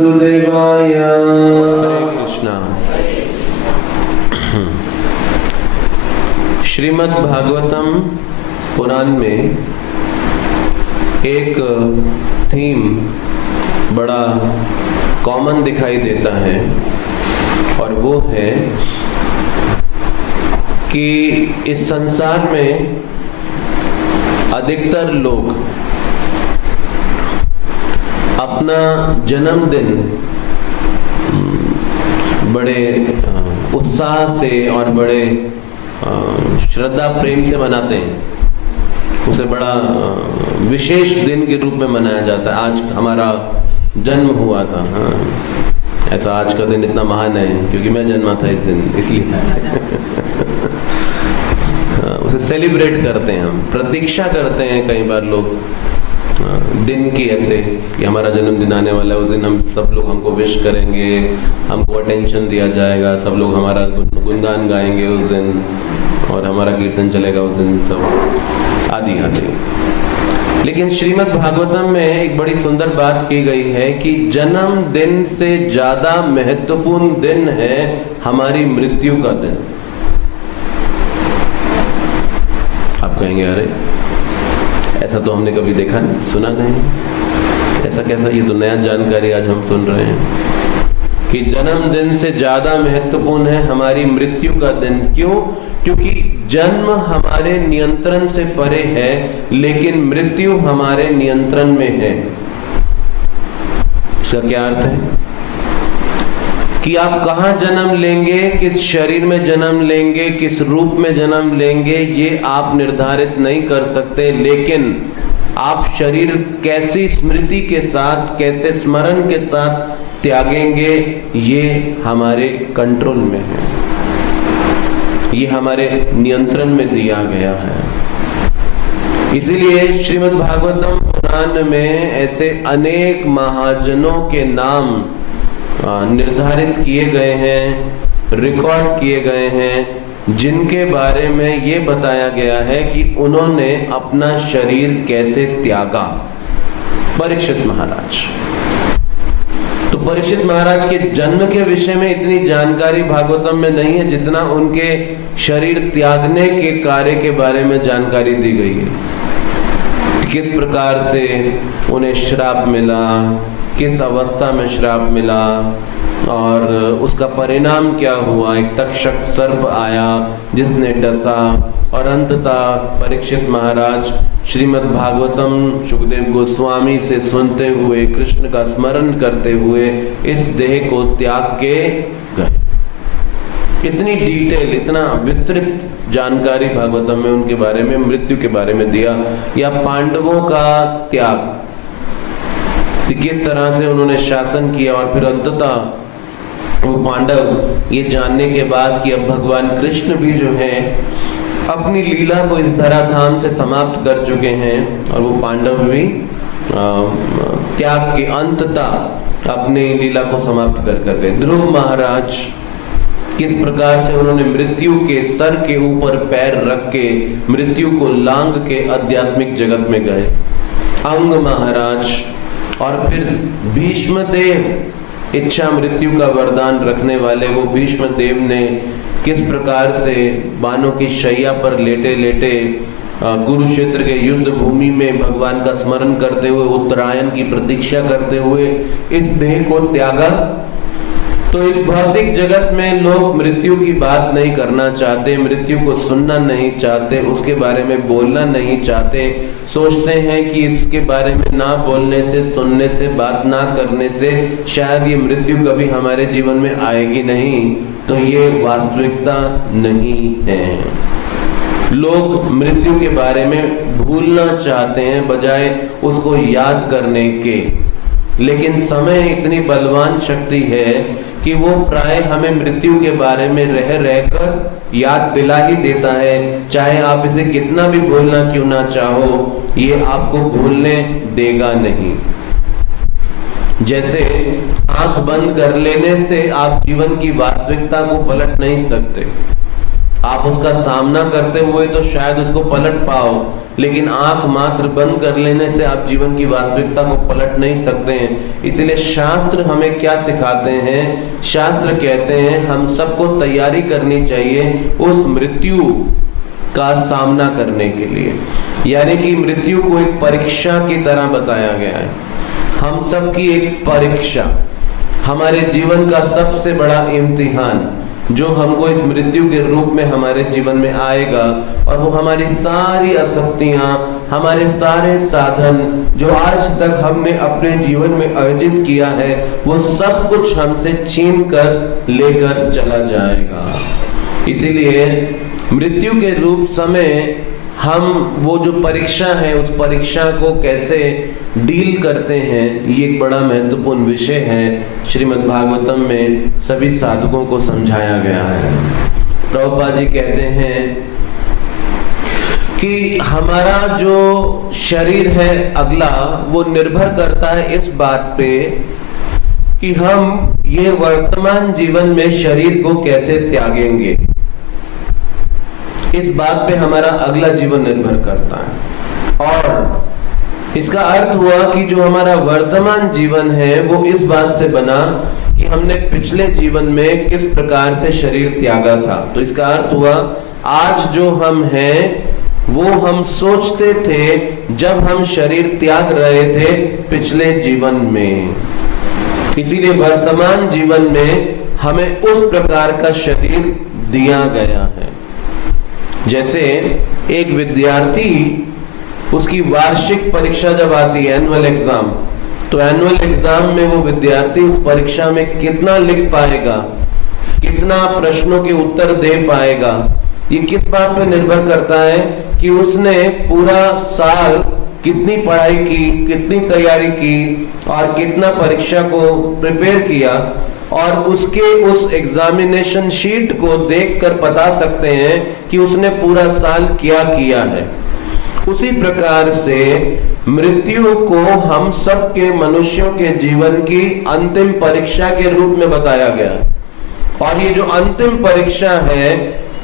वासुदेवाय। हरे कृष्णा। श्रीमद् भागवतम पुराण में एक थीम बड़ा कॉमन दिखाई देता है और वो है कि इस संसार में अधिकतर लोग अपना जन्मदिन बड़े उत्साह से और बड़े श्रद्धा प्रेम से मनाते हैं। उसे बड़ा विशेष दिन के रूप में मनाया जाता है। आज हमारा जन्म हुआ था, हाँ ऐसा आज का दिन इतना महान है क्योंकि मैं जन्मा था इस दिन, इसलिए उसे सेलिब्रेट करते हैं। हम प्रतीक्षा करते हैं कई बार लोग दिन की, ऐसे कि हमारा जन्मदिन आने वाला है, उस दिन हम सब लोग हमको विश करेंगे, हमको अटेंशन दिया जाएगा, सब लोग हमारा गुणगान गाएंगे उस दिन और हमारा कीर्तन चलेगा उस दिन, सब आदि आदि। लेकिन श्रीमद् भागवतम में एक बड़ी सुंदर बात की गई है कि जन्मदिन से ज्यादा महत्वपूर्ण दिन है हमारी मृत्यु का दिन। आप कहेंगे अरे ऐसा तो हमने कभी देखा नहीं, सुना नहीं, ऐसा कैसा, ये तो नया जानकारी आज हम सुन रहे हैं कि जन्मदिन से ज्यादा महत्वपूर्ण है हमारी मृत्यु का दिन। क्यों? क्योंकि जन्म हमारे नियंत्रण से परे है लेकिन मृत्यु हमारे नियंत्रण में है। इसका क्या अर्थ है कि आप कहां जन्म लेंगे, किस शरीर में जन्म लेंगे, किस रूप में जन्म लेंगे, ये आप निर्धारित नहीं कर सकते, लेकिन आप शरीर कैसी स्मृति के साथ, कैसे स्मरण के साथ त्यागेंगे, ये हमारे कंट्रोल में है, ये हमारे नियंत्रण में दिया गया है। इसीलिए श्रीमद् भागवतम पुराण में ऐसे अनेक महाजनों के नाम निर्धारित किए गए हैं, रिकॉर्ड किए गए हैं, जिनके बारे में ये बताया गया है कि उन्होंने अपना शरीर कैसे त्यागा। परीक्षित महाराज, तो परीक्षित महाराज के जन्म के विषय में इतनी जानकारी भागवतम में नहीं है जितना उनके शरीर त्यागने के कार्य के बारे में जानकारी दी गई है। किस प्रकार से उन्हें श्राप मिला, किस अवस्था में श्राप मिला और उसका परिणाम क्या हुआ। एक तक्षक सर्प आया जिसने डसा और अंततः परीक्षित महाराज श्रीमद् भागवतम सुखदेव गोस्वामी से सुनते हुए, कृष्ण का स्मरण करते हुए इस देह को त्याग के गए। इतनी डिटेल, इतना विस्तृत जानकारी भागवतम में उनके बारे में, मृत्यु के बारे में दिया। या पांडवों का त्याग, किस तरह से उन्होंने शासन किया और फिर अंततः वो पांडव ये जानने के बाद कि अब भगवान कृष्ण भी जो हैं अपनी लीला को इस धराधाम से समाप्त कर चुके हैं और वो पांडव भी त्याग के अंततः अपनी लीला को समाप्त कर गए। ध्रुव महाराज किस प्रकार से उन्होंने मृत्यु के सर के ऊपर पैर रख के मृत्यु को लांग के आध्यात्मिक जगत में गए। अंग महाराज और फिर भीष्म देव, इच्छा मृत्यु का वरदान रखने वाले वो भीष्म देव ने किस प्रकार से बाणों की शैया पर लेटे लेटे कुरुक्षेत्र के युद्ध भूमि में भगवान का स्मरण करते हुए, उत्तरायण की प्रतीक्षा करते हुए इस देह को त्यागा। तो इस भौतिक जगत में लोग मृत्यु की बात नहीं करना चाहते, मृत्यु को सुनना नहीं चाहते, उसके बारे में बोलना नहीं चाहते। सोचते हैं कि इसके बारे में ना बोलने से, सुनने से, बात ना करने से शायद ये मृत्यु कभी हमारे जीवन में आएगी नहीं। तो ये वास्तविकता नहीं है। लोग मृत्यु के बारे में भूलना चाहते हैं बजाय उसको याद करने के। लेकिन समय इतनी बलवान शक्ति है कि वो प्राय हमें मृत्यु के बारे में रह रहकर याद दिला ही देता है। चाहे आप इसे कितना भी भूलना क्यों ना चाहो, ये आपको भूलने देगा नहीं। जैसे आंख बंद कर लेने से आप जीवन की वास्तविकता को पलट नहीं सकते। आप उसका सामना करते हुए तो शायद उसको पलट पाओ, लेकिन आंख मात्र बंद कर लेने से आप जीवन की वास्तविकता को पलट नहीं सकते हैं। इसलिए शास्त्र हमें क्या सिखाते हैं? शास्त्र कहते हैं हम सबको तैयारी करनी चाहिए उस मृत्यु का सामना करने के लिए, यानी कि मृत्यु को एक परीक्षा की तरह बताया गया है। हम सब की एक परीक्षा, हमारे जीवन का सबसे बड़ा इम्तिहान जो हमको इस मृत्यु के रूप में हमारे जीवन में आएगा, और वो हमारी सारी आसक्तियां, हमारे सारे साधन जो आज तक हमने अपने जीवन में अर्जित किया है, वो सब कुछ हमसे छीन कर लेकर चला जाएगा। इसीलिए मृत्यु के रूप समय हम वो जो परीक्षा है उस परीक्षा को कैसे डील करते हैं, ये एक बड़ा महत्वपूर्ण विषय है। श्रीमद् भागवतम में सभी साधकों को समझाया गया है। प्रभुपाद जी कहते हैं कि हमारा जो शरीर है अगला, वो निर्भर करता है इस बात पे कि हम ये वर्तमान जीवन में शरीर को कैसे त्यागेंगे। इस बात पे हमारा अगला जीवन निर्भर करता है। और इसका अर्थ हुआ कि जो हमारा वर्तमान जीवन है वो इस बात से बना कि हमने पिछले जीवन में किस प्रकार से शरीर त्यागा था। तो इसका अर्थ हुआ आज जो हम हैं वो हम सोचते थे जब हम शरीर त्याग रहे थे पिछले जीवन में। इसीलिए वर्तमान जीवन में हमें उस प्रकार का शरीर दिया गया है। जैसे एक विद्यार्थी, उसकी वार्षिक परीक्षा जब आती है, एनुअल एग्जाम, तो एनुअल एग्जाम में वो विद्यार्थी उस परीक्षा में कितना लिख पाएगा, कितना प्रश्नों के उत्तर दे पाएगा, ये किस बात पर निर्भर करता है कि उसने पूरा साल कितनी पढ़ाई की, कितनी तैयारी की और कितना परीक्षा को प्रिपेयर किया। और उसके उस एग्जामिनेशन शीट को देखकर बता सकते हैं कि उसने पूरा साल क्या किया है। उसी प्रकार से मृत्यु को हम सब के मनुष्यों के जीवन की अंतिम परीक्षा के रूप में बताया गया। और ये जो अंतिम परीक्षा है,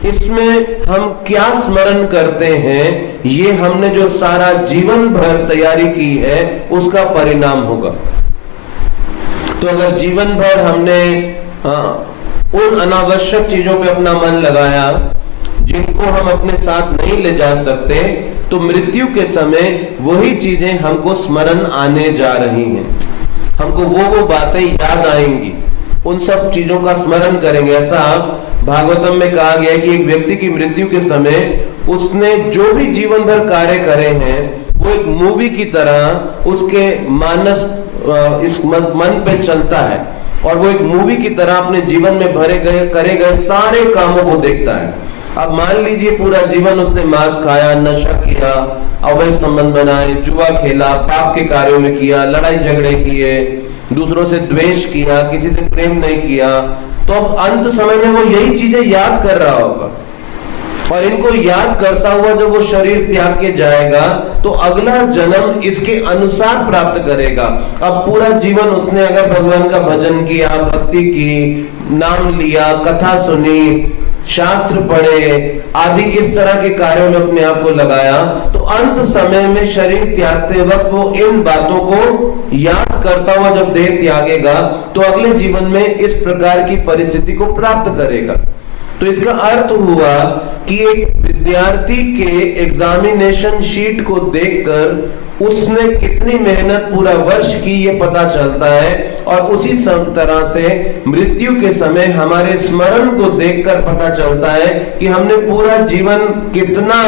इसमें हम क्या स्मरण करते हैं, ये हमने जो सारा जीवन भर तैयारी की है उसका परिणाम होगा। तो अगर जीवन भर हमने उन अनावश्यक चीजों पे अपना मन लगाया जिनको हम अपने साथ नहीं ले जा सकते, तो मृत्यु के समय वही चीजें हमको स्मरण आने जा रही हैं। हमको वो बातें याद आएंगी, उन सब चीजों का स्मरण करेंगे। ऐसा भागवतम में कहा गया है कि एक व्यक्ति की मृत्यु के समय उसने जो भी जीवन भर कार्य करे हैं वो एक मूवी की तरह उसके मानस इस मन पे चलता है, और वो एक मूवी की तरह अपने जीवन में भरे गए करे गए सारे कामों को देखता है। अब मान लीजिए पूरा जीवन उसने मांस खाया, नशा किया, अवैध संबंध बनाए, जुआ खेला, पाप के कार्यों में किया, लड़ाई झगड़े किए, दूसरों से द्वेष किया, किसी से प्रेम नहीं किया, तो अब अंत समय में वो यही चीजें याद कर रहा होगा। और इनको याद करता हुआ जब वो शरीर त्याग के जाएगा तो अगला जन्म इसके अनुसार प्राप्त करेगा। अब पूरा जीवन उसने अगर भगवान का भजन किया, भक्ति की, नाम लिया, कथा सुनी, शास्त्र पढ़े आदि इस तरह के कार्यों में अपने आप को लगाया, तो अंत समय में शरीर त्यागते वक्त वो इन बातों को याद करता हुआ जब देह त्यागेगा तो अगले जीवन में इस प्रकार की परिस्थिति को प्राप्त करेगा। तो इसका अर्थ हुआ कि एक विद्यार्थी के एग्जामिनेशन शीट को देखकर उसने कितनी मेहनत पूरा वर्ष की ये पता चलता है, और उसी तरह से मृत्यु के समय हमारे स्मरण को देखकर पता चलता है कि हमने पूरा जीवन कितना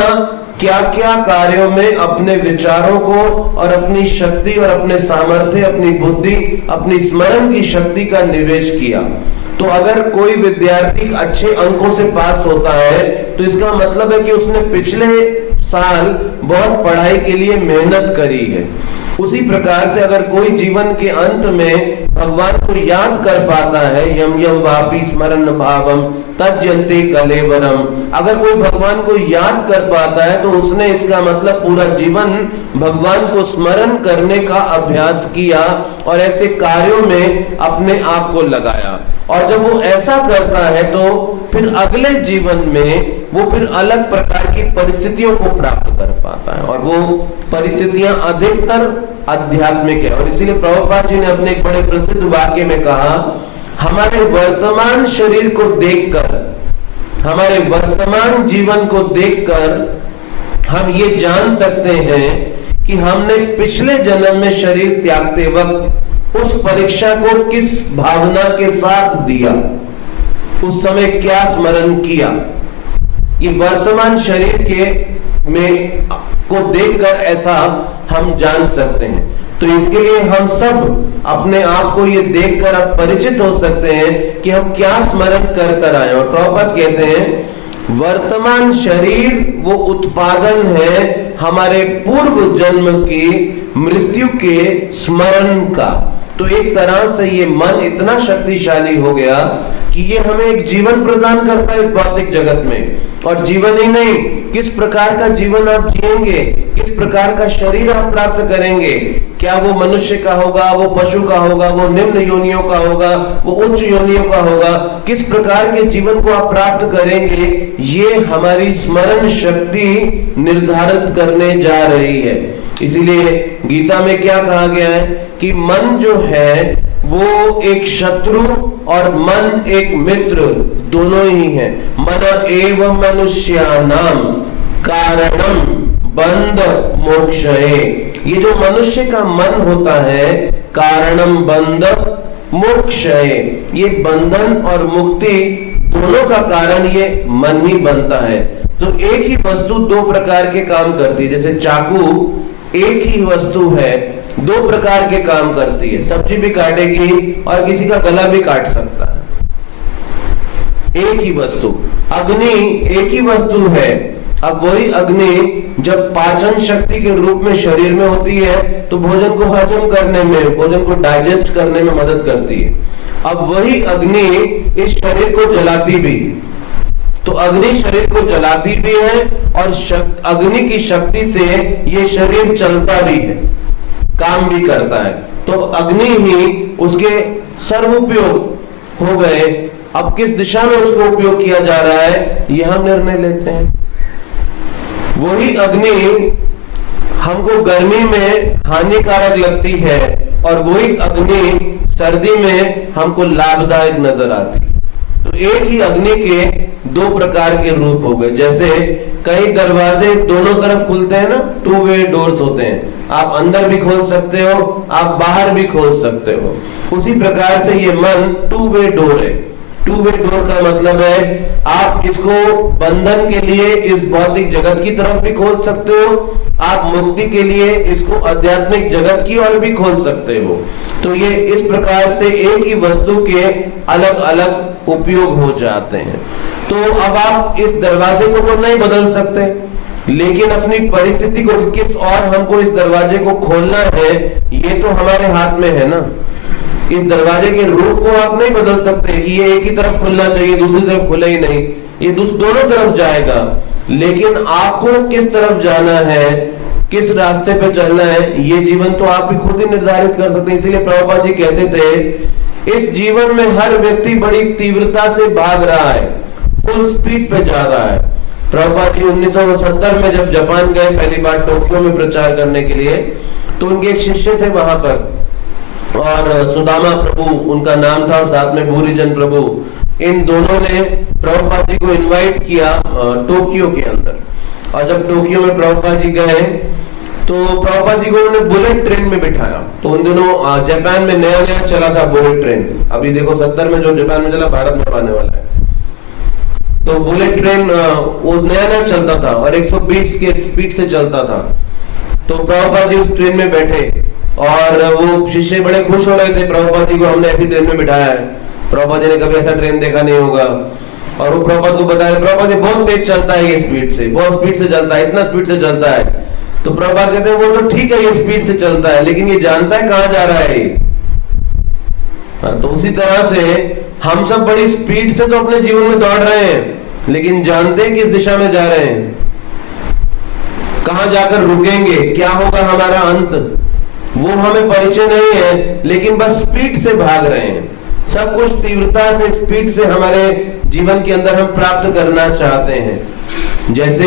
क्या क्या कार्यों में अपने विचारों को और अपनी शक्ति और अपने सामर्थ्य, अपनी बुद्धि, अपनी स्मरण की शक्ति का निवेश किया। तो अगर कोई विद्यार्थी अच्छे अंकों से पास होता है तो इसका मतलब है कि उसने पिछले साल बहुत पढ़ाई के लिए मेहनत करी है। उसी प्रकार से अगर कोई जीवन के अंत में भगवान को याद कर पाता है, यम यम वापि स्मरण भावम तज्जन्ते कलेवरम, अगर कोई भगवान को याद कर पाता है तो उसने इसका मतलब पूरा जीवन भगवान को स्मरण करने का अभ्यास किया और ऐसे कार्यों में अपने आप को लगाया। और जब वो ऐसा करता है तो फिर अगले जीवन में वो फिर अलग प्रकार की परिस्थितियों को प्राप्त कर पाता है, और वो परिस्थितियां अधिकतर आध्यात्मिक है। और इसीलिए प्रभुपाद जी ने अपने एक बड़े प्रसिद्ध वाक्य में कहा, हमारे वर्तमान शरीर को देखकर, हमारे वर्तमान जीवन को देखकर हम ये जान सकते हैं कि हमने पिछले जन्म में शरीर त्यागते वक्त उस परीक्षा को किस भावना के साथ दिया, उस समय क्या स्मरण किया। ये वर्तमान शरीर के में को देखकर ऐसा हम जान सकते हैं। तो इसके लिए हम सब अपने आप को ये देखकर अब परिचित हो सकते हैं कि हम क्या स्मरण कर कर आए। और प्रभुपाद कहते हैं वर्तमान शरीर वो उत्पादन है हमारे पूर्व जन्म की मृत्यु के स्मरण का। तो एक तरह से ये मन इतना शक्तिशाली हो गया कि ये हमें एक जीवन प्रदान करता है इस भौतिक जगत में। और जीवन ही नहीं, किस प्रकार का जीवन आप जिएंगे, किस प्रकार का शरीर आप प्राप्त करेंगे, क्या वो मनुष्य का होगा, वो पशु का होगा, वो निम्न योनियों का होगा, वो उच्च योनियों का होगा, किस प्रकार के जीवन को आप प्राप्त करेंगे, ये हमारी स्मरण शक्ति निर्धारित करने जा रही है। इसीलिए गीता में क्या कहा गया है कि मन जो है वो एक शत्रु और मन एक मित्र दोनों ही है। मन एव मनुष्यानाम कारणम बंध मोक्षये। ये जो मनुष्य का मन होता है कारणम बंध मोक्षये, ये बंधन और मुक्ति दोनों का कारण ये मन ही बनता है। तो एक ही वस्तु दो प्रकार के काम करती है। जैसे चाकू एक ही वस्तु है, दो प्रकार के काम करती है, सब्जी भी काटेगी और किसी का गला भी काट सकता है। एक ही वस्तु। अग्नि एक ही वस्तु है। अब वही अग्नि जब पाचन शक्ति के रूप में शरीर में होती है तो भोजन को हजम करने में, भोजन को डाइजेस्ट करने में मदद करती है। अब वही अग्नि इस शरीर को जलाती भी, तो अग्नि शरीर को जलाती भी है और अग्नि की शक्ति से ये शरीर चलता भी है, काम भी करता है। तो अग्नि ही उसके सर्वोपयोग हो गए। अब किस दिशा में उसको उपयोग किया जा रहा है ये हम निर्णय लेते हैं। वही अग्नि हमको गर्मी में हानिकारक लगती है और वही अग्नि सर्दी में हमको लाभदायक नजर आती है। तो एक ही अग्नि के दो प्रकार के रूप हो गए। जैसे कई दरवाजे दोनों तरफ खुलते हैं ना, टू वे डोर्स होते हैं, आप अंदर भी खोल सकते हो, आप बाहर भी खोल सकते हो। उसी प्रकार से ये मन टू वे डोर है। टू वे डोर का मतलब है आप इसको बंधन के लिए इस भौतिक जगत की तरफ भी खोल सकते हो, आप मुक्ति के लिए इसको आध्यात्मिक जगत की ओर भी खोल सकते हो। तो ये इस प्रकार से एक ही वस्तु के अलग अलग उपयोग हो जाते हैं। तो अब आप इस दरवाजे को तो नहीं बदल सकते, लेकिन अपनी परिस्थिति को किस और हमको इस दरवाजे को खोलना है ये तो हमारे हाथ में है ना। इस दरवाजे के रूप को आप नहीं बदल सकते कि ये एक ही तरफ खुलना चाहिए दूसरी तरफ खुले ही नहीं, ये दोनों तरफ जाएगा। लेकिन आपको किस तरफ जाना है, किस रास्ते पे चलना है, ये जीवन तो आप ही खुद ही निर्धारित कर सकते हैं। इसीलिए प्रभुपाद जी कहते थे इस जीवन में हर व्यक्ति बड़ी तीव्रता से भाग रहा है, फुल स्पीड पे जा रहा है। प्रभुपाद जी 1970 में जब जापान गए पहली बार टोक्यो में प्रचार करने के लिए, तो उनके एक शिष्य थे वहां पर, और सुदामा प्रभु उनका नाम था, साथ में भूरिजन प्रभु। इन दोनों ने प्रभुपाद जी को इनवाइट किया टोक्यो के अंदर। और जब टोक्यो में प्रभुपाद जी गए तो प्रभुपाद जी को उन्होंने बुलेट ट्रेन में बिठाया। तो उन दिनों जापान में नया नया चला था बुलेट ट्रेन। अभी देखो 70 में जो जापान में चला, भारत में आने वाला है। तो बुलेट ट्रेन वो नया नया चलता था और 120 के स्पीड से चलता था। तो प्रभुपाद जी उस ट्रेन में बैठे और वो शिष्य बड़े खुश हो रहे थे, प्रभुपाद जी को हमने ऐसी ट्रेन में बिठाया है, प्रभुपाद जी ने कभी ऐसा ट्रेन देखा नहीं होगा। और वो प्रभुपाद को बताया प्रभुपाद जी बहुत तेज चलता है, ये स्पीड से, बहुत स्पीड से चलता है, इतना स्पीड से चलता है तो प्रभुपाद कहते हैं वो तो ठीक है, ये स्पीड से चलता है, लेकिन ये जानता है कहां जा रहा है ये। तो उसी तरह से हम सब बड़ी स्पीड से तो अपने जीवन में दौड़ रहे हैं, लेकिन जानते हैं किस दिशा में जा रहे हैं, कहां जाकर रुकेंगे, क्या होगा हमारा अंत, वो हमें परिचय नहीं है, लेकिन बस स्पीड से भाग रहे हैं। सब कुछ तीव्रता से, स्पीड से हमारे जीवन के अंदर हम प्राप्त करना चाहते हैं। जैसे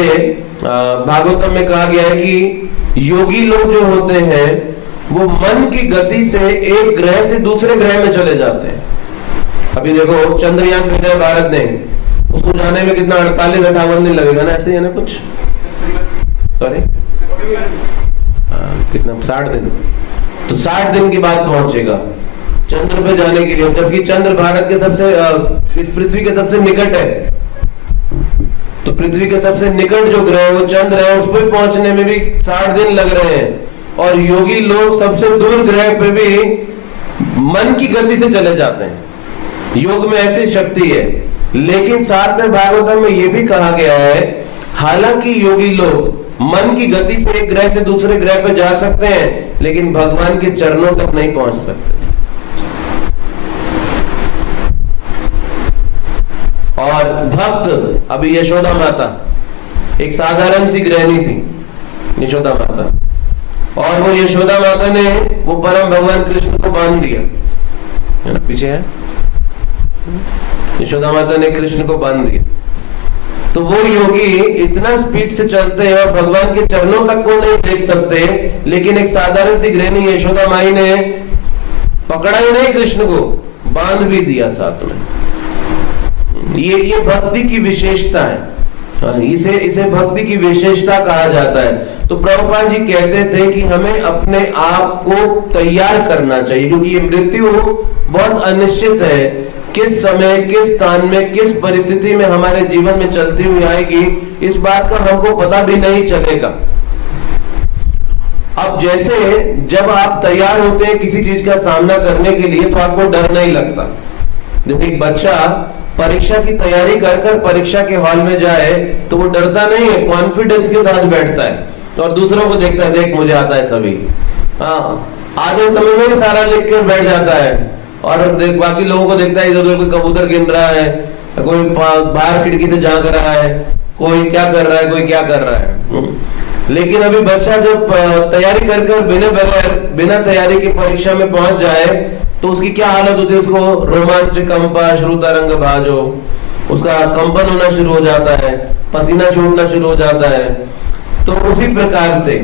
भागवतम में कहा गया है कि योगी लोग जो होते हैं वो मन की गति से एक ग्रह से दूसरे ग्रह में चले जाते हैं। अभी देखो चंद्रयान भेजा भारत ने, उसको जाने में कितना 48-58 दिन लगेगा ना, ऐसे ही है ना कुछ, सॉरी कितना 60 दिन, तो 60 दिन के बाद पहुंचेगा चंद्र पे जाने के लिए, जबकि चंद्र भारत के सबसे इस पृथ्वी के सबसे निकट है। तो पृथ्वी के सबसे निकट जो ग्रह है वो चंद्र है, उस पर पहुंचने में भी 60 दिन लग रहे हैं। और योगी लोग सबसे दूर ग्रह पे भी मन की गति से चले जाते हैं। योग में ऐसी शक्ति है। लेकिन साथ में भागवतम में यह भी कहा गया है, हालांकि योगी लोग मन की गति से एक ग्रह से दूसरे ग्रह पे जा सकते हैं, लेकिन भगवान के चरणों तक नहीं पहुंच सकते। और भक्त, अभी यशोदा माता एक साधारण सी गृहिणी थी, यशोदा माता, और वो यशोदा माता ने वो परम भगवान कृष्ण को बांध दिया, है ना, पीछे है, यशोदा माता ने कृष्ण को बांध दिया। तो वो योगी इतना स्पीड से चलते हैं और भगवान के चरणों तक को नहीं देख सकते, लेकिन एक साधारण सी गृहिणी यशोदा माई ने पकड़ा ही नहीं कृष्ण को, बांध भी दिया साथ में। ये भक्ति की विशेषता है, इसे भक्ति की विशेषता कहा जाता है। तो प्रभुपाद जी कहते थे कि हमें अपने आप को तैयार करना चाहिए, क्योंकि ये मृत्यु बहुत अनिश्चित है, किस समय, किस स्थान में, किस परिस्थिति में हमारे जीवन में चलती हुई आएगी, इस बात का हमको पता भी नहीं चलेगा। अब जैसे जब आप तैयार होते हैं किसी चीज का सामना करने के लिए, तो आपको डर नहीं लगता। जैसे एक बच्चा परीक्षा की तैयारी कर परीक्षा के हॉल में जाए तो वो डरता नहीं है, कॉन्फिडेंस के साथ बैठता है और दूसरों को देखता है, देख मुझे आता है सभी। हाँ, आधे समय में सारा लिख कर बैठ जाता है और बाकी लोगों को देखता है, इधर उधर कोई कबूतर गिन रहा है, कोई बाहर खिड़की से झांक रहा है, कोई क्या कर रहा है, कोई क्या कर रहा है। लेकिन अभी बच्चा जब तैयारी कर बिना तैयारी की परीक्षा में पहुंच जाए तो उसकी क्या हालत होती है, उसको रोमांच कंपा श्रुतारंग भाजो, उसका कंपन होना शुरू हो जाता है, पसीना छूटना शुरू हो जाता है। तो उसी प्रकार से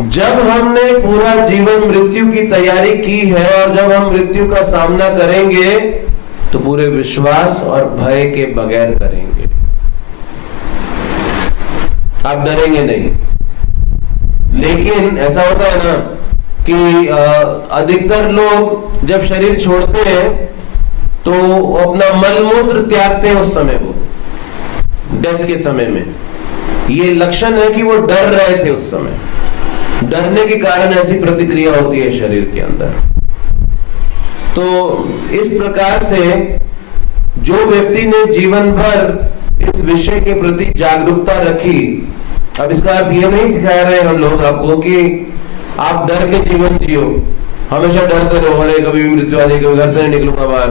जब हमने पूरा जीवन मृत्यु की तैयारी की है और जब हम मृत्यु का सामना करेंगे तो पूरे विश्वास और भय के बगैर करेंगे, आप डरेंगे नहीं। लेकिन ऐसा होता है ना कि अधिकतर लोग जब शरीर छोड़ते हैं तो अपना मलमूत्र त्यागते हैं उस समय, वो डेथ के समय में। ये लक्षण है कि वो डर रहे थे उस समय, डरने के कारण ऐसी प्रतिक्रिया होती है शरीर के अंदर। तो इस प्रकार से जो व्यक्ति ने जीवन भर इस विषय के प्रति जागरूकता रखी, अब इसका अर्थ ये नहीं सिखा रहे हम लोग आपको कि आप डर के जीवन जियो, हमेशा डरते रहो, अरे कभी भी मृत्यु आ जाएगी, घर से नहीं निकलूंगा बाहर,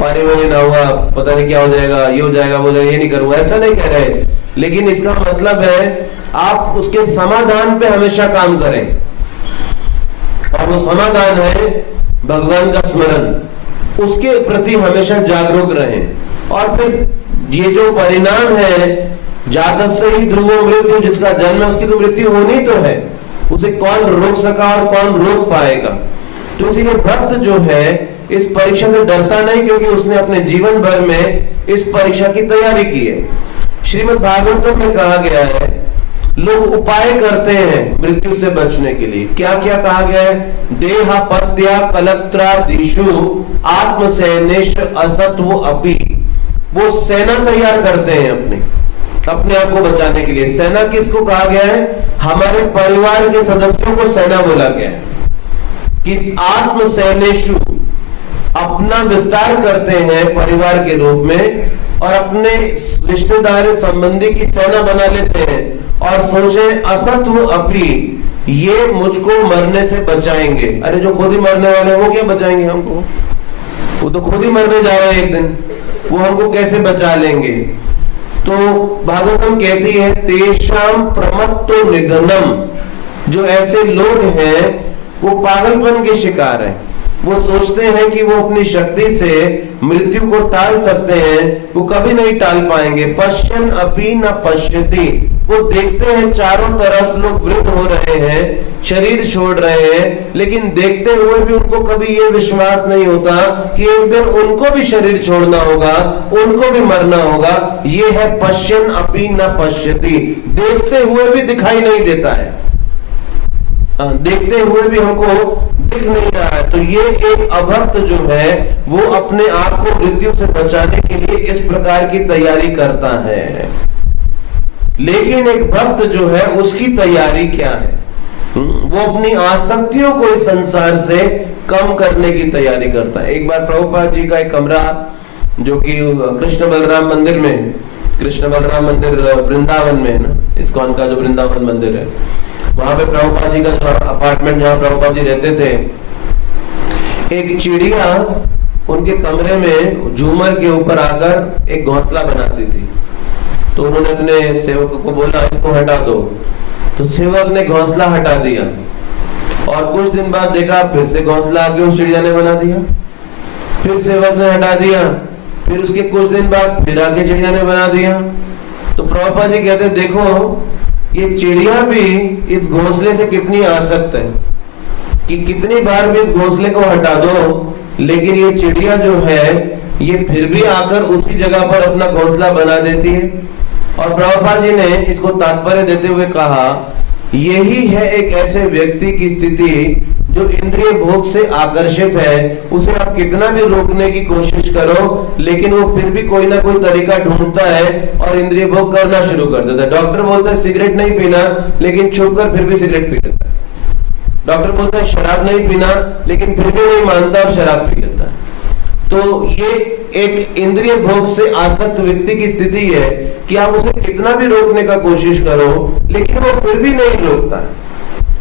पानी में नहीं नहाऊंगा, पता नहीं क्या हो जाएगा, ये हो जाएगा, वो जाएगा, ये नहीं करूंगा, ऐसा नहीं कह रहे। लेकिन इसका मतलब है आप उसके समाधान पे हमेशा काम करें, और वो समाधान है भगवान का स्मरण, उसके प्रति हमेशा जागरूक रहें। और फिर ये जो परिणाम है, जातस्य ही ध्रुवो मृत्यु, जिसका जन्म है उसकी तो मृत्यु होनी तो है, उसे कौन रोक सका और कौन रोक पाएगा। तो इसीलिए भक्त जो है इस परीक्षा से डरता नहीं, क्योंकि उसने अपने जीवन भर में इस परीक्षा की तैयारी की है। श्रीमद् भागवतम में कहा गया है, लोग उपाय करते हैं मृत्यु से बचने के लिए। क्या क्या कहा गया है? देहापत्या कलत्रादिषु आत्मसैनेश असत्व अपि, वो सेना तैयार करते हैं अपने आप को बचाने के लिए। सेना किसको कहा गया है? हमारे परिवार के सदस्यों को सेना बोला गया है। किस आत्मसैनेषु, अपना विस्तार करते हैं परिवार के रूप में और अपने रिश्तेदार संबंधी की सेना बना लेते हैं और सोचे असत्व अपी ये मुझको मरने से बचाएंगे। अरे जो खुद ही मरने वाले वो क्या बचाएंगे हमको? वो तो खुद ही मरने जा रहे हैं एक दिन, वो हमको कैसे बचा लेंगे? तो भागवतम कहती है तेषाम प्रमत्तो निधनम। जो ऐसे लोग हैं वो पागलपन के शिकार हैं। वो सोचते हैं कि वो अपनी शक्ति से मृत्यु को टाल सकते हैं, वो कभी नहीं टाल पाएंगे। पश्यन अपि न पश्यति। वो देखते हैं चारों तरफ लोग वृद्ध हो रहे हैं, शरीर छोड़ रहे हैं, लेकिन देखते हुए भी उनको कभी ये विश्वास नहीं होता कि एक दिन उनको भी शरीर छोड़ना होगा, उनको भी मरना होगा। ये है पश्यन अपि न पश्यति। देखते हुए भी दिखाई नहीं देता है, देखते हुए भी हमको दिख नहीं रहा है। तो ये एक अभक्त जो है वो अपने आप को मृत्यु से बचाने के लिए इस प्रकार की तैयारी करता है। लेकिन एक भक्त जो है उसकी तैयारी क्या है? वो अपनी आसक्तियों को इस संसार से कम करने की तैयारी करता है। एक बार प्रभुपाद जी का एक कमरा जो कि कृष्ण बलराम मंदिर में, कृष्ण बलराम मंदिर वृंदावन में है ना, इस्कॉन का जो वृंदावन मंदिर है, वहां पे प्रभुपाद जी का जो अपार्टमेंट जहाँ प्रभुपाद जी रहते थे, एक चिड़िया उनके कमरे में झूमर के ऊपर आकर एक घोंसला बनाती थी। तो उन्होंने अपने सेवक को बोला इसको हटा दो। तो सेवक ने घोंसला हटा दिया और कुछ दिन बाद देखा फिर से घोंसला आके उस चिड़िया ने बना दिया। फिर सेवक ने हटा दिया, फिर उसके कुछ दिन बाद फिर आके चिड़िया ने बना दिया। तो प्रभुपाद जी कहते देखो ये चिड़िया भी इस घोंसले से कितनी आसक्त है कि कितनी बार भी इस घोंसले को हटा दो, लेकिन ये चिड़िया जो है ये फिर भी आकर उसी जगह पर अपना घोंसला बना देती है। और प्रभुपाद जी ने इसको तात्पर्य देते हुए कहा यही है एक ऐसे व्यक्ति की स्थिति जो इंद्रिय भोग से आकर्षित है। उसे आप कितना भी रोकने की कोशिश करो, लेकिन वो फिर भी कोई ना कोई तरीका ढूंढता है और इंद्रिय भोग करना शुरू कर देता है। डॉक्टर बोलता है सिगरेट नहीं पीना, लेकिन छुप कर फिर भी सिगरेट पी लेता है। डॉक्टर बोलता है शराब नहीं पीना, लेकिन फिर भी नहीं मानता और शराब पी लेता है। तो ये एक इंद्रिय भोग से आसक्त व्यक्ति की स्थिति है कि आप उसे कितना भी रोकने का कोशिश करो, लेकिन वो फिर भी नहीं रोकता है।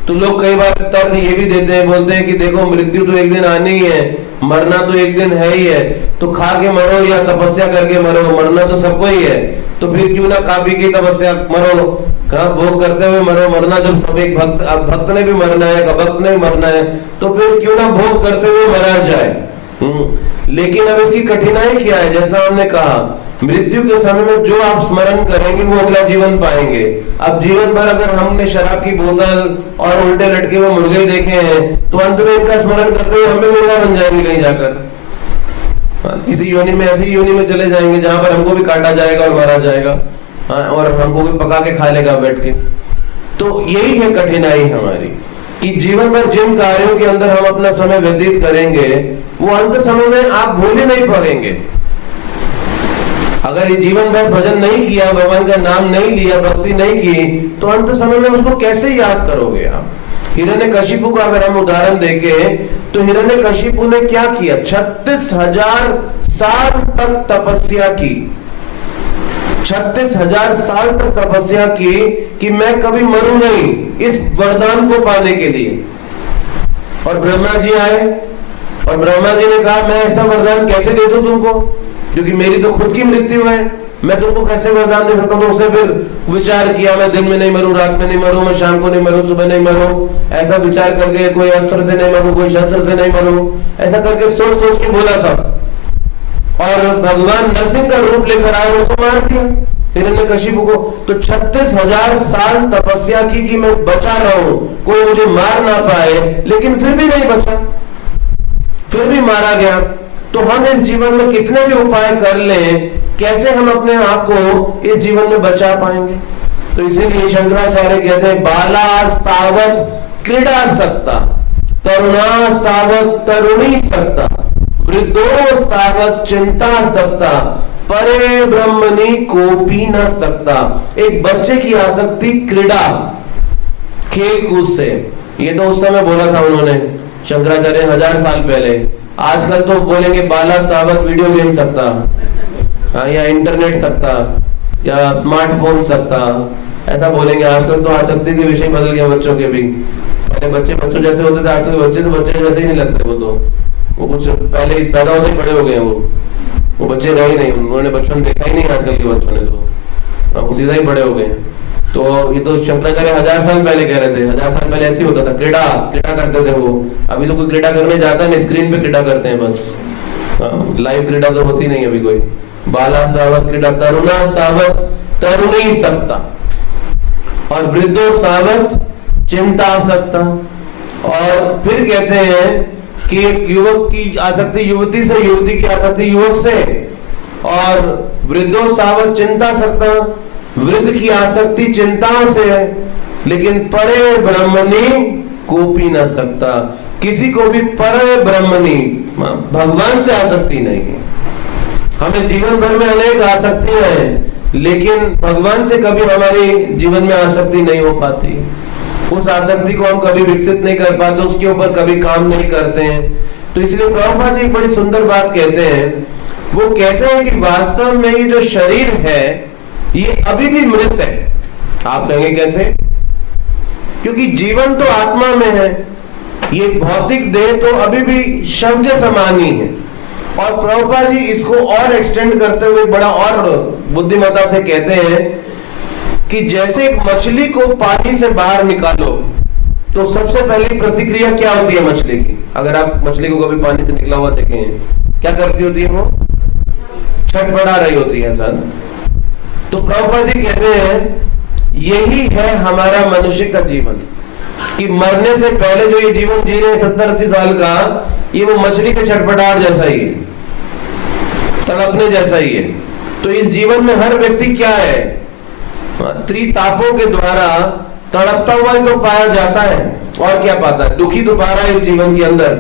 तो लोग कई बार तर्क ये भी देते हैं, बोलते हैं कि देखो मृत्यु तो एक दिन आनी ही है, मरना तो एक दिन है ही है, तो खा के मरो या तपस्या करके मरो, मरना तो सबको ही है, तो फिर क्यों ना खा पी के तपस्या मरो, कहा भोग करते हुए मरो। मरना जब सब एक भक्त ने भी मरना है, भक्त ने भी मरना है, तो फिर क्यों ना भोग करते हुए मरा जाए। लेकिन अब इसकी कठिनाई क्या है? जैसा हमने कहा मृत्यु के समय में जो आप स्मरण करेंगे वो अगला जीवन पाएंगे। अब जीवन भर अगर हमने शराब की बोतल और उल्टे लटके हुए मुर्गे देखे हैं, तो अंत में इनका स्मरण करते हुए हमें मुर्गा बन जाएंगे कहीं जाकर, किसी योनि में, ऐसी योनि में चले जाएंगे जहां पर हमको भी काटा जाएगा और मारा जाएगा, और हमको भी पका के खा लेगा बैठ के। तो यही है कठिनाई हमारी कि जीवन भर जिन कार्यों के अंदर हम अपना समय व्यतीत करेंगे वो अंत समय में आप भूल ही नहीं पाएंगे। अगर ये जीवन भर भजन नहीं किया, भगवान का नाम नहीं लिया, भक्ति नहीं की, तो अंत समय में उसको कैसे याद करोगे आप? हिरण्यकशिपु का अगर हम उदाहरण देखें तो हिरण्यकशिपु ने क्या किया? 36,000 साल तक तपस्या की, 36,000 साल तक तपस्या की कि मैं कभी मरूं नहीं, इस वरदान को पाने के लिए। और ब्रह्मा जी आए और ब्रह्मा जी ने कहा मैं ऐसा वरदान कैसे दे दूं तुमको, क्योंकि मेरी तो खुद की मृत्यु है, मैं तुमको कैसे वरदान दे सकता हूं? तो उसने फिर विचार किया मैं दिन में नहीं मरूं, रात में नहीं मरूं, मैं शाम को नहीं मरूं, सुबह नहीं मरूं, ऐसा विचार करके कोई अस्त्र से नहीं मरूं, कोई शस्त्र से नहीं मरूं, ऐसा करके सोच सोच के बोला सब। और भगवान नरसिंह का रूप लेकर आए, उसको मार दिया हिरण्यकशिपु को। तो 36,000 साल तपस्या की कि मैं बचा रहा हूं, कोई मुझे मार ना पाए, लेकिन फिर भी नहीं बचा, फिर भी मारा गया। तो हम इस जीवन में कितने भी उपाय कर लें, कैसे हम अपने आप को इस जीवन में बचा पाएंगे? तो इसीलिए शंकराचार्य कहते हैं बालास्तावत क्रीड़ा सकता, तरुणास्तावत तरुणी सकता, वृद्धोस्तावत चिंता सकता, परे ब्रह्मणि कोपी न सकता। एक बच्चे की आसक्ति क्रीड़ा, खेल कूद से, ये तो उस समय बोला था उन्होंने शंकराचार्य 1000 साल पहले, आजकल तो बोलेंगे बाला सावक वीडियो गेम सकता, हाँ, या इंटरनेट सकता, या स्मार्टफोन सकता, ऐसा बोलेंगे। आजकल तो आसक्ति के विषय बदल गया बच्चों के भी। पहले बच्चे बच्चों जैसे होते थे, आजकल बच्चे तो बच्चे जैसे ही नहीं लगते। वो कुछ पहले ही पैदा होते ही बड़े हो गए। वो बच्चे रहे ही नहीं, उन्होंने बचपन देखा ही नहीं आजकल के बच्चों ने, तो वो सीधा ही बड़े हो गए। तो ये तो शंकराचार्य 1000 साल पहले कह रहे थे। 1000 साल पहले ऐसे होता था, क्रीड़ा करते थे वो। अभी तो कोई क्रीड़ा करने जाता है, स्क्रीन पे क्रीड़ा करते हैं बस। लाइव क्रीड़ा तो होती नहीं अभी कोई। बाला सावक क्रीड़ा, तरुणा सावक तरुणी सकता, और वृद्धो सावक चिंता सकता। और फिर कहते हैं कि एक युवक की आसक्ति युवती से, युवती की आसक्ति युवक से, और वृद्धो सावक चिंता सकता, वृद्ध की आसक्ति चिंताओं से है। लेकिन परे ब्रह्मणी कोपी न सकता, किसी को भी परे ब्रह्मणी भगवान से आसक्ति नहीं है। हमें जीवन भर में अनेक आसक्तियां हैं, लेकिन भगवान से कभी हमारी जीवन में आसक्ति नहीं हो पाती। उस आसक्ति को हम कभी विकसित नहीं कर पाते, उसके ऊपर कभी काम नहीं करते हैं। तो इसलिए प्रभुपाद जी एक बड़ी सुंदर बात कहते हैं। वो कहते हैं कि वास्तव में ये जो शरीर है ये अभी भी मृत है। आप कहेंगे कैसे? क्योंकि जीवन तो आत्मा में है, ये भौतिक देह तो अभी भी शव के समान ही है। और प्रभुपाद जी इसको और एक्सटेंड करते हुए बड़ा और बुद्धिमत्ता से कहते हैं कि जैसे एक मछली को पानी से बाहर निकालो तो सबसे पहली प्रतिक्रिया क्या होती है मछली की? अगर आप मछली को कभी पानी से निकला हुआ देखें, क्या करती होती है? वो छटपटा रही होती है सर। तो प्रभुपाद जी कहते हैं यही है हमारा मनुष्य का जीवन, कि मरने से पहले जो ये जीवन जी रहे 70-80 साल का, ये वो मछली के छटपटाहट जैसा ही है, तड़पने जैसा ही है। तो इस जीवन में हर व्यक्ति क्या है? त्रितापों के द्वारा तड़पता हुआ ही तो पाया जाता है, और क्या पाता है? दुखी तो पा रहा है इस जीवन के अंदर।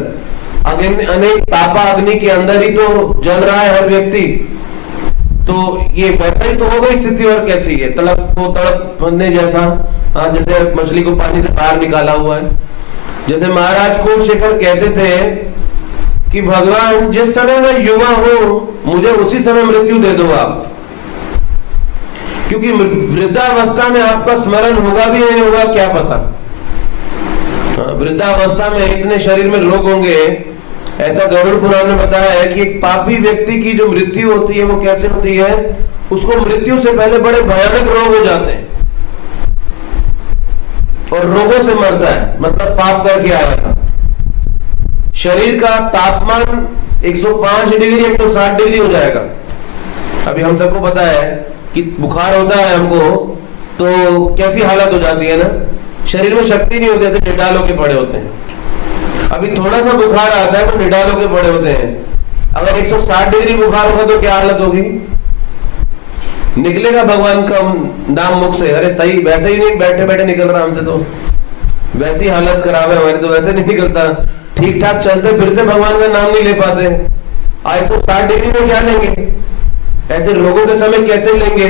अनेक तापा अग्नि के अंदर ही तो जल रहा है हर व्यक्ति। तो ये वैसा ही तो हो गई स्थिति, और कैसी है? तड़पने जैसा, जैसे मछली को पानी से बाहर निकाला हुआ है। जैसे महाराज कुलशेखर कहते थे कि भगवान जिस समय मैं युवा हूं, मुझे उसी समय मृत्यु दे दो आप, क्योंकि वृद्धावस्था में आपका स्मरण होगा भी नहीं होगा क्या पता। वृद्धावस्था में इतने शरीर में रोग होंगे। ऐसा गरुड़ पुराण में बताया है कि एक पापी व्यक्ति की जो मृत्यु होती है वो कैसे होती है? उसको मृत्यु से पहले बड़े भयानक रोग हो जाते हैं और रोगों से मरता है, मतलब पाप करके आया था। शरीर का तापमान 105 डिग्री 160 डिग्री हो जाएगा। अभी हम सबको पता है कि बुखार होता है हमको तो कैसी हालत हो जाती है ना, शरीर में शक्ति नहीं होती, ऐसे निडाल होके पड़े होते हैं। अभी थोड़ा सा बुखार आता है तो निडाल होके पड़े होते हैं। अगर 160 डिग्री बुखार होगा तो क्या हालत होगी? निकलेगा भगवान का नाम मुख से, अरे सही वैसे ही नहीं बैठे बैठे निकल रहा हमसे, तो वैसी हालत खराब है हमारी, तो वैसे नहीं निकलता। ठीक ठाक चलते फिरते भगवान का नाम नहीं ले पाते। 160 डिग्री में क्या लेंगे? ऐसे रोगों के समय कैसे लेंगे?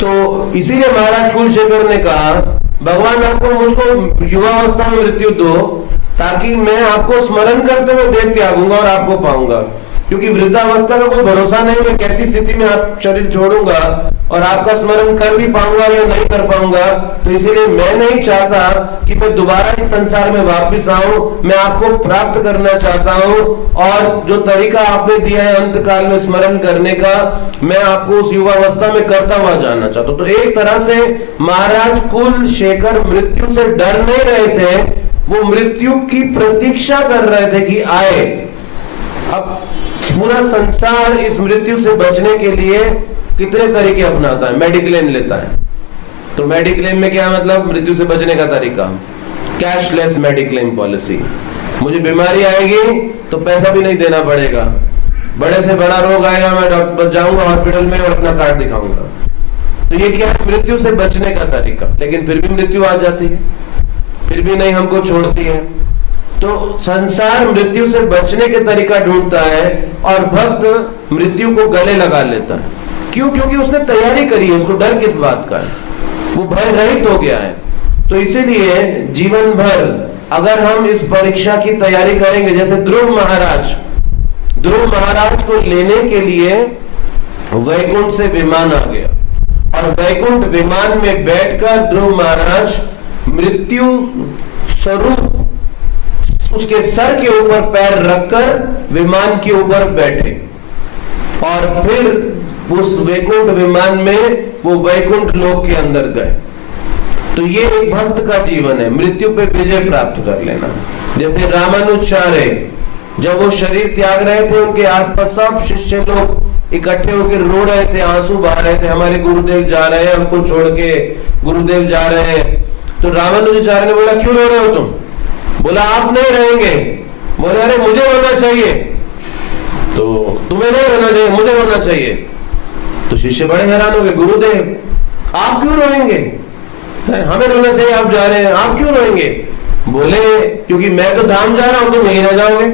तो इसीलिए महाराज कुलशेखर ने कहा भगवान आपको मुझको युवावस्था में मृत्यु दो, ताकि मैं आपको स्मरण करते हुए देह त्यागूंगा और आपको पाऊंगा। क्योंकि वृद्धावस्था का कोई भरोसा नहीं, मैं कैसी स्थिति में आप शरीर छोड़ूंगा और आपका स्मरण कर भी पाऊंगा या नहीं कर पाऊंगा। तो इसीलिए मैं नहीं चाहता कि मैं दोबारा इस संसार में वापस आऊं, मैं आपको प्राप्त करना चाहता हूं। और जो तरीका आपने दिया है अंत काल में स्मरण करने का, मैं आपको उस युवावस्था में करता हुआ जानना चाहता हूं। तो एक तरह से महाराज कुलशेखर मृत्यु से डर नहीं रहे थे, वो मृत्यु की प्रतीक्षा कर रहे थे कि आए। अब पूरा संसार इस मृत्यु से बचने के लिए कितने तरीके अपनाता है? मेडिक्लेम लेता है। तो मेडिक्लेम में क्या मतलब? मृत्यु से बचने का तरीका, कैशलेस मेडिक्लेम पॉलिसी। मुझे बीमारी आएगी तो पैसा भी नहीं देना पड़ेगा, बड़े से बड़ा रोग आएगा मैं डॉक्टर जाऊंगा हॉस्पिटल में और अपना कार्ड दिखाऊंगा। तो ये क्या है? मृत्यु से बचने का तरीका। लेकिन फिर भी मृत्यु आ जाती है, फिर भी नहीं हमको छोड़ती है। तो संसार मृत्यु से बचने के तरीका ढूंढता है और भक्त मृत्यु को गले लगा लेता है। क्यों? क्योंकि उसने तैयारी करी है, उसको डर किस बात का है, वो भय रहित हो गया है। तो इसीलिए जीवन भर अगर हम इस परीक्षा की तैयारी करेंगे, जैसे ध्रुव महाराज को लेने के लिए वैकुंठ से विमान आ गया और वैकुंठ विमान में बैठकर ध्रुव महाराज मृत्यु स्वरूप उसके सर के ऊपर पैर रखकर विमान के ऊपर बैठे और फिर उस वैकुंठ विमान में वो वैकुंठ लोक के अंदर गए। तो ये एक भक्त का जीवन है, मृत्यु पे विजय प्राप्त कर लेना। जैसे रामानुचार्य जब वो शरीर त्याग रहे थे, उनके आसपास सब शिष्य लोग इकट्ठे होकर रो रहे थे, आंसू बहा रहे थे, हमारे गुरुदेव जा रहे हैं, हमको छोड़ के गुरुदेव जा रहे हैं। तो रामानुजाचार्य ने बोला, क्यों रो रहे हो तुम? बोला, आप नहीं रहेंगे। बोले, अरे मुझे रोना चाहिए। तो तुम्हें नहीं रोना चाहिए, मुझे रोना चाहिए। तो शिष्य बड़े हैरान हो गए, गुरुदेव आप क्यों रोएंगे? हमें रोना चाहिए, आप जा रहे हैं, आप क्यों रोएंगे? बोले, क्योंकि मैं तो धाम जा रहा हूं, तुम यहीं रह जाओगे।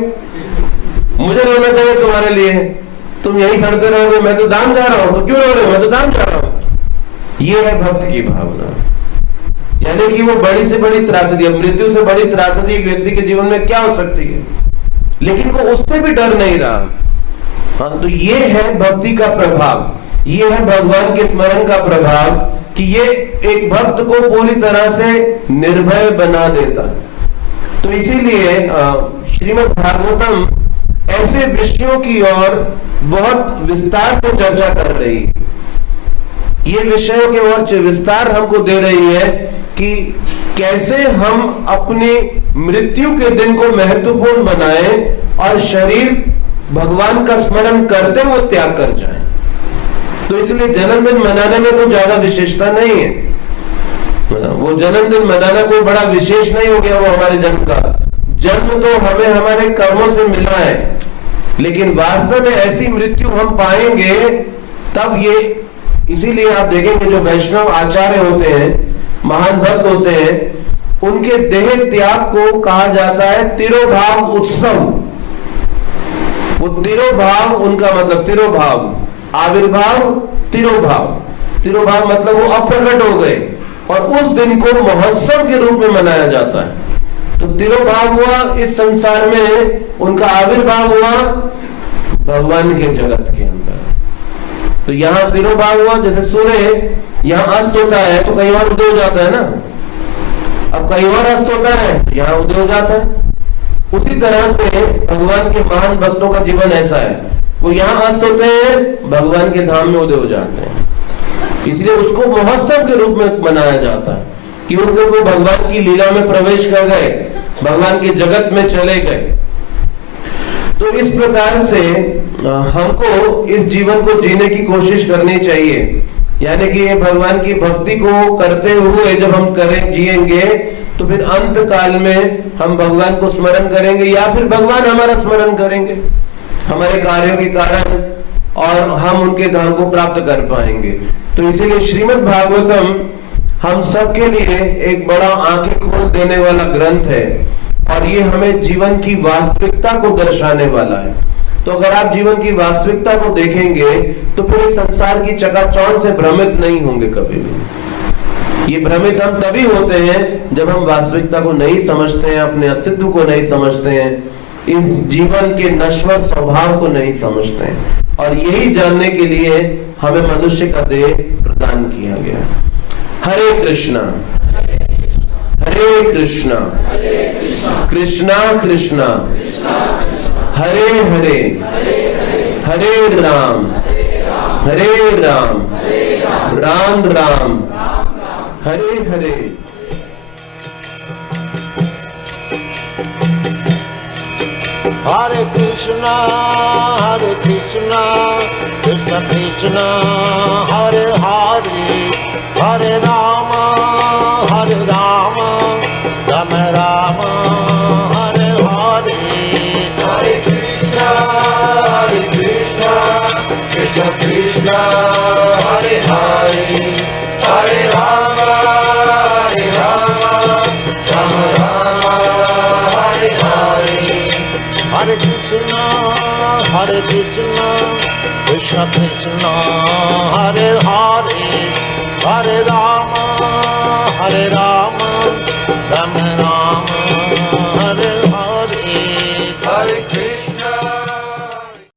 मुझे रोना चाहिए तुम्हारे लिए, तुम यहीं सड़ते रहोगे, मैं तो धाम जा रहा हूं, तो क्यों रो रहे हो? मैं तो धाम जा रहा हूं। ये है भक्त की भावना। यानी कि वो बड़ी से बड़ी त्रासदी, मृत्यु से बड़ी त्रासदी एक व्यक्ति के जीवन में क्या हो सकती है, लेकिन वो उससे भी डर नहीं रहा। हाँ, तो ये है भक्ति का प्रभाव, ये है भगवान के स्मरण का प्रभाव कि ये एक भक्त को पूरी तरह से निर्भय बना देता है। तो इसीलिए श्रीमद् भागवतम ऐसे विषयों की ओर बहुत विस्तार से चर्चा कर रही है। ये विषयों के ओर विस्तार हमको दे रही है कि कैसे हम अपनी मृत्यु के दिन को महत्वपूर्ण बनाएं और शरीर भगवान का स्मरण करते हुए त्याग कर जाएं। तो इसलिए जन्मदिन मनाने में कोई ज्यादा विशेषता नहीं है। वो जन्मदिन मनाना कोई बड़ा विशेष नहीं हो गया वो हमारे जन्म का। जन्म तो हमें हमारे कर्मों से मिला है, लेकिन वास्तव में ऐसी मृत्यु हम पाएंगे तब ये। इसीलिए आप देखेंगे जो वैष्णव आचार्य होते हैं, महान भक्त होते हैं, उनके देह त्याग को कहा जाता है तिरोभाव उत्सव। वो तिरोभाव, उनका मतलब तिरोभाव, आविर्भाव, तिरोभाव मतलब वो अप्रकट हो गए और उस दिन को महोत्सव के रूप में मनाया जाता है। तो तिरोभाव हुआ इस संसार में, उनका आविर्भाव हुआ भगवान के जगत के अंदर। तो यहाँ तिरोभाव हुआ, जैसे सूर्य यहाँ अस्त होता है तो कहीं और उदय हो जाता है ना, अब कहीं और अस्त होता है तो यहाँ उदय हो जाता है। उसी तरह से भगवान के महान भक्तों का जीवन ऐसा है, वो यहाँ अस्त होते हैं, भगवान के धाम में उदय हो जाते हैं। इसलिए उसको महोत्सव के रूप में मनाया जाता है कि उस दिन वो भगवान की लीला में प्रवेश कर गए, भगवान के जगत में चले गए। तो इस प्रकार से हमको इस जीवन को जीने की कोशिश करनी चाहिए। यानी कि भगवान की भक्ति को करते हुए जब हम जिएंगे तो फिर अंत काल में हम भगवान को स्मरण करेंगे या फिर भगवान हमारा स्मरण करेंगे हमारे कार्यों के कारण, और हम उनके धाम को प्राप्त कर पाएंगे। तो इसीलिए श्रीमद् भागवतम हम सबके लिए एक बड़ा आंखें खोल देने वाला ग्रंथ है और ये हमें जीवन की वास्तविकता को दर्शाने वाला है। तो अगर आप जीवन की वास्तविकता को देखेंगे तो फिर इस संसार की चकाचौंध से भ्रमित नहीं होंगे कभी भी। ये भ्रमित हम तभी होते हैं जब हम वास्तविकता को नहीं समझते हैं, अपने अस्तित्व को नहीं समझते हैं, इस जीवन के नश्वर स्वभाव को नहीं समझते हैं। और यही जानने के लिए हमें मनुष्य का देह प्रदान किया गया। हरे कृष्णा हरे कृष्णा कृष्णा कृष्णा हरे हरे हरे राम राम राम हरे हरे। Hare Krishna, कृष्ण कृष्ण हरे हरे, हरे राम राम राम हरे हरे। हरे कृष्ण कृष्ण कृष्ण हरे हरे, हरे राम राम राम हरे हरे। हरे कृष्ण कृष्ण कृष्ण हरे हरे, हरे राम